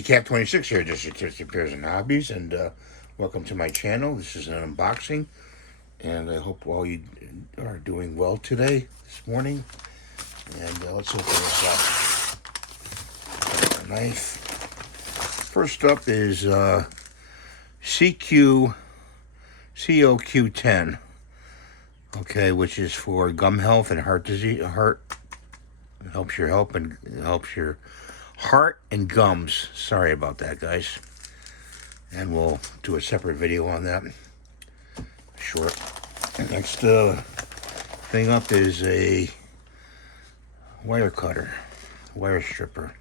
Cat26 here, just Repairs and Hobbies, and welcome to my channel. This is an unboxing, and I hope all you are doing well today, this morning. And let's open this up. A knife. First up is CoQ10, okay, which is for gum health and heart disease. It helps your heart and gums. Sorry about that, guys. And we'll do a separate video on that. Short. Next thing up is a wire cutter, wire stripper.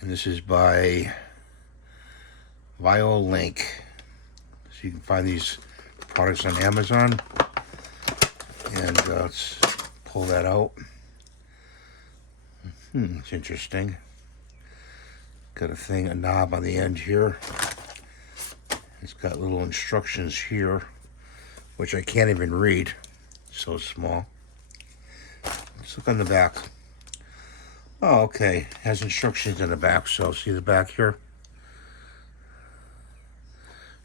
And this is by Vcelink. So you can find these products on Amazon. And let's pull that out. It's interesting. Got a knob on the end here. It's got little instructions here, which I can't even read. So small. Let's look on the back. Oh, okay. It has instructions in the back. So see the back here?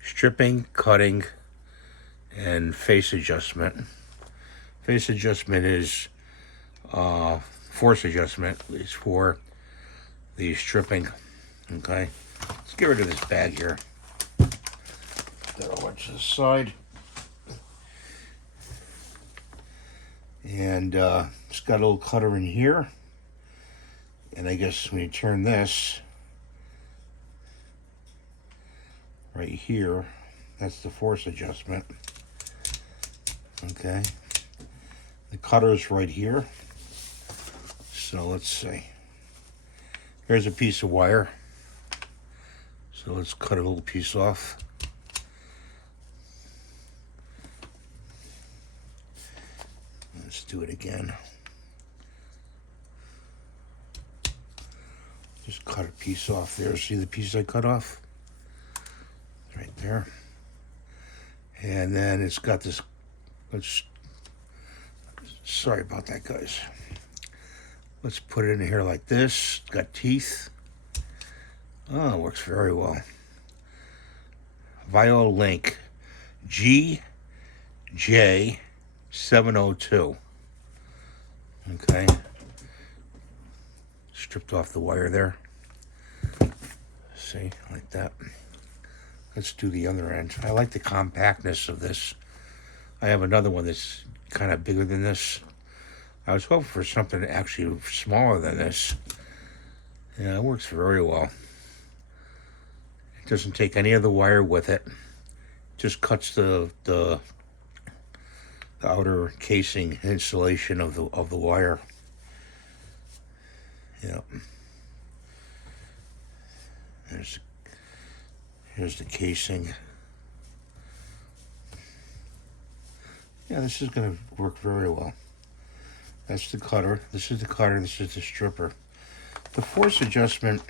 Stripping, cutting, and face adjustment. Face adjustment is force adjustment is for the stripping. Okay, let's get rid of this bag here. That all went to the side. And it's got a little cutter in here. And I guess when you turn this right here, that's the force adjustment. Okay, the cutter's right here. So let's see. Here's a piece of wire. So let's cut a little piece off. Let's do it again. Just cut a piece off there. See the piece I cut off? Right there. And then it's got this, sorry about that, guys. Let's put it in here like this. It's got teeth. Oh, it works very well. Vcelink GJ702. Okay. Stripped off the wire there. See, like that. Let's do the other end. I like the compactness of this. I have another one that's kind of bigger than this. I was hoping for something actually smaller than this. Yeah, it works very well. It doesn't take any of the wire with it. Just cuts the outer casing insulation of the wire. Yep. Here's the casing. Yeah, this is going to work very well. That's the cutter. This is the cutter. This is the stripper. The force adjustment,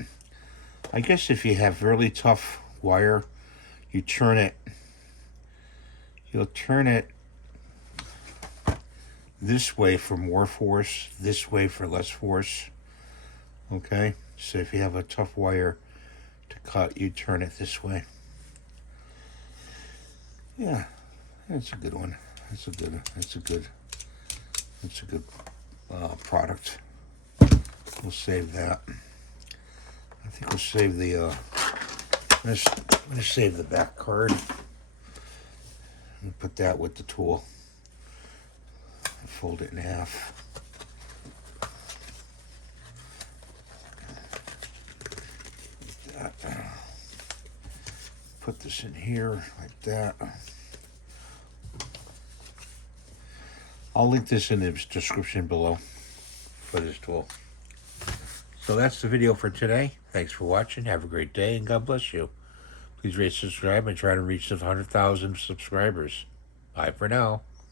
I guess if you have really tough wire, you turn it. You'll turn it this way for more force, this way for less force. Okay? So if you have a tough wire to cut, you turn it this way. Yeah, that's a good one. That's a good product. We'll save that. I think we'll save the I'm gonna save the back card and put that with the tool. Fold it in half. Like that. Put this in here like that. I'll link this in the description below for this tool. So that's the video for today. Thanks for watching. Have a great day, and God bless you. Please rate, subscribe, and try to reach the 100,000 subscribers. Bye for now.